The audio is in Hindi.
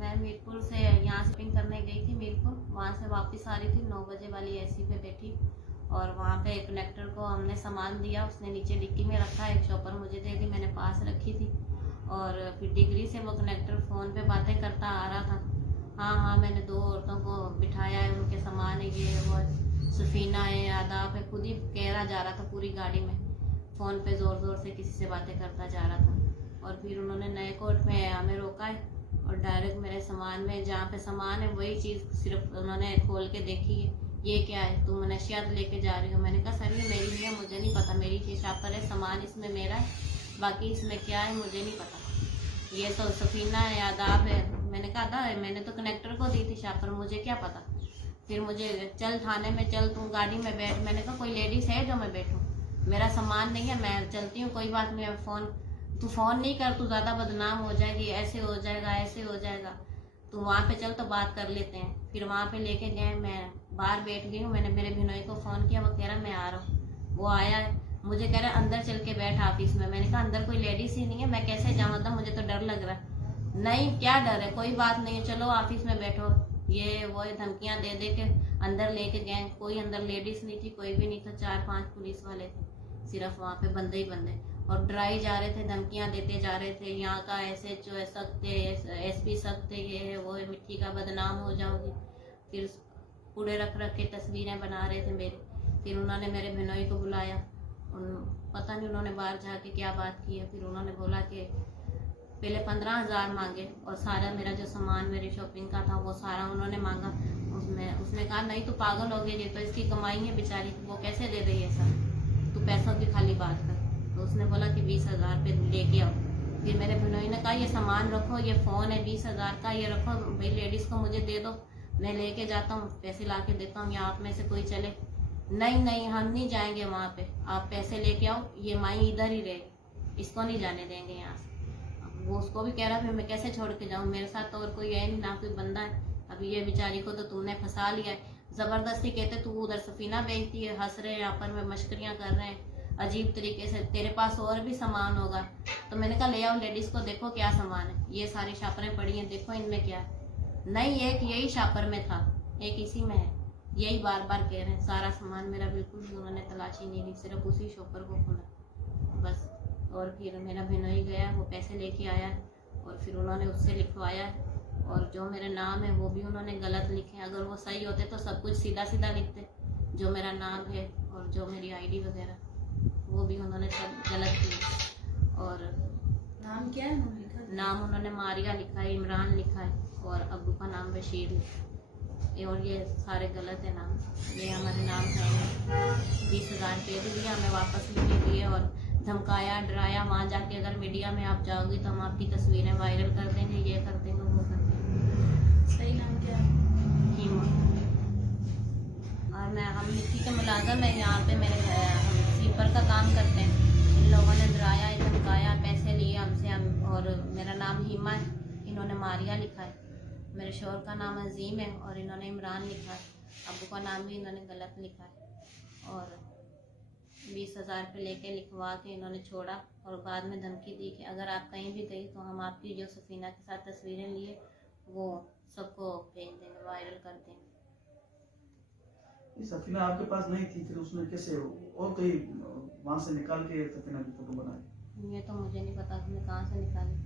मैं मीरपुर से यहाँ शॉपिंग करने गई थी मीरपुर। वहाँ से वापस आ रही थी, 9 बजे वाली एसी पे बैठी और वहाँ पे एक कनेक्टर को हमने सामान दिया, उसने नीचे डिक्की में रखा, एक शॉपर मुझे दे दी, मैंने पास रखी थी। और फिर डिग्री से वो कनेक्टर फ़ोन पे बातें करता आ रहा था। हाँ हाँ, मैंने 2 औरतों को बिठाया है, उनके सामान है, ये वो सफीना है, आदाब है, खुद ही कह रहा जा रहा था पूरी गाड़ी में। फ़ोन पे ज़ोर ज़ोर से किसी से बातें करता जा रहा था। और फिर उन्होंने नए कोर्ट में हमें रोका है और डायरेक्ट मेरे सामान में, जहाँ पे सामान है वही चीज़ सिर्फ उन्होंने खोल के देखी है। ये क्या है, तुम नशियात लेके जा रही हो? मैंने कहा सर ये मेरी नहीं है, मुझे नहीं पता, मेरी चीज़ शापर है, सामान इसमें मेरा है, बाकी इसमें क्या है मुझे नहीं पता। ये तो सफीना है, आदाब है। मैंने कहा था मैंने तो कनेक्टर को दी थी शापर, मुझे क्या पता। फिर मुझे चल थाने में चल, तू गाड़ी में बैठ। मैंने कहा कोई लेडीज़ है जो मैं बैठूँ? मेरा सामान नहीं है, मैं चलती हूँ, कोई बात नहीं। तू फ़ोन नहीं कर, तू ज़्यादा बदनाम हो जाएगी, ऐसे हो जाएगा, ऐसे हो जाएगा। तू वहाँ पे चल तो बात कर लेते हैं। फिर वहाँ पे लेके गए, मैं बाहर बैठ गई हूँ। मैंने मेरे भिनोई को फ़ोन किया, वो कह रहा मैं आ रहा हूँ। वो आया है, मुझे कह रहा अंदर चल के बैठ ऑफिस में। मैंने कहा अंदर कोई लेडीज़ ही नहीं है, मैं कैसे जाऊँ? था मुझे तो डर लग रहा है। नहीं, क्या डर है, कोई बात नहीं है, चलो ऑफिस में बैठो। ये वो धमकियाँ दे दे के अंदर लेके गए। कोई अंदर लेडीज़ नहीं थी, कोई भी नहीं था, 4-5 पुलिस वाले थे, सिर्फ वहाँ पे बंदे ही बंदे। और डराई जा रहे थे, धमकियाँ देते जा रहे थे, यहाँ का SHO सख्त है, SP सख्त है, ये है वो है, मिट्टी का बदनाम हो जाओगी। फिर कूड़े रख रख के तस्वीरें बना रहे थे मेरी। फिर उन्होंने मेरे भिनोई को बुलाया, पता नहीं उन्होंने बाहर जाके क्या बात की है। फिर उन्होंने बोला कि पहले 15,000 मांगे और सारा मेरा जो सामान मेरी शॉपिंग का था वो सारा उन्होंने मांगा। उसने कहा नहीं तो पागल हो गई, ये तो इसकी कमाई है बेचारी, वो कैसे दे रही है सर, तू पैसों की खाली बात कर। तो उसने बोला कि 20,000 पे लेके आओ। फिर मेरे भिनोई ने कहा ये सामान रखो, ये फ़ोन है 20,000 का, ये रखो भाई, लेडीज़ को मुझे दे दो, मैं लेके जाता हूँ, पैसे ला के देता हूँ, या आप में से कोई चले। नहीं नहीं, हम नहीं जाएंगे वहाँ पे, आप पैसे लेके आओ, ये माई इधर ही रहेगी, इसको नहीं जाने देंगे यहाँ से। वो उसको भी कह रहा फिर मैं कैसे छोड़ के जाऊँ, मेरे साथ तो और कोई है नहीं, ना कोई बंदा है। अभी ये बेचारी को तो तुमने फंसा लिया है। ज़बरदस्ती कहते तू उधर सफीना बेचती है, हंस रहे हैं, यहाँ पर में मश्करियाँ कर रहे हैं अजीब तरीके से, तेरे पास और भी सामान होगा। तो मैंने कहा ले आओ, लेडीज़ को देखो क्या सामान है, ये सारी शापरें पड़ी हैं, देखो इनमें क्या है। नहीं, एक यही शापर में था, एक इसी में है, यही बार बार कह रहे हैं। सारा सामान मेरा बिल्कुल भी उन्होंने तलाशी नहीं ली, सिर्फ उसी शॉपर को खोला बस। और फिर मेरा भिनोई गया, वो पैसे लेके आया और फिर उन्होंने उससे लिखवाया, और जो मेरे नाम है वो भी उन्होंने गलत लिखे। अगर वो सही होते तो सब कुछ सीधा सीधा लिखते, जो मेरा नाम है और जो मेरी ID वगैरह वो भी उन्होंने सब गलत किए। और नाम क्या है? नाम उन्होंने मारिया लिखा है, इमरान लिखा है, और अब्बू का नाम बशीर लिखा है, और ये सारे गलत है नाम। ये हमारे नाम है। 20,000 रुपये भी दिया, हमें वापस भी नहीं दिए और धमकाया, डराया। वहाँ जाके अगर मीडिया में आप जाओगी तो हम आपकी तस्वीरें वायरल कर देंगे, ये कर देंगे, वो कर देंगे। सही नाम क्या है? हीमा। और हम मिट्टी के मुलाजम है यहाँ पे, हम स्लीपर का काम करते हैं। इन लोगों ने डराया, धमकाया, पैसे लिए हमसे। और मेरा नाम हीमा है, इन्होंने मारिया लिखा है। मेरे शोहर का नाम अजीम है और इन्होंने इमरान लिखा है। अब्बू का नाम भी इन्होंने गलत लिखा है। और 20,000 पे लेके लिखवा के इन्होंने छोड़ा और बाद में धमकी दी कि अगर आप कहीं भी गई तो हम आपकी जो सफीना के साथ तस्वीरें लिए वो सबको भेज देंगे, वायरल कर देंगे। सफीना आपके पास नहीं थी, फिर उसने कैसे और कहीं वहां से निकाल के सफीना की फोटो बनाई? ये तो मुझे नहीं पता उसने कहाँ से निकाली।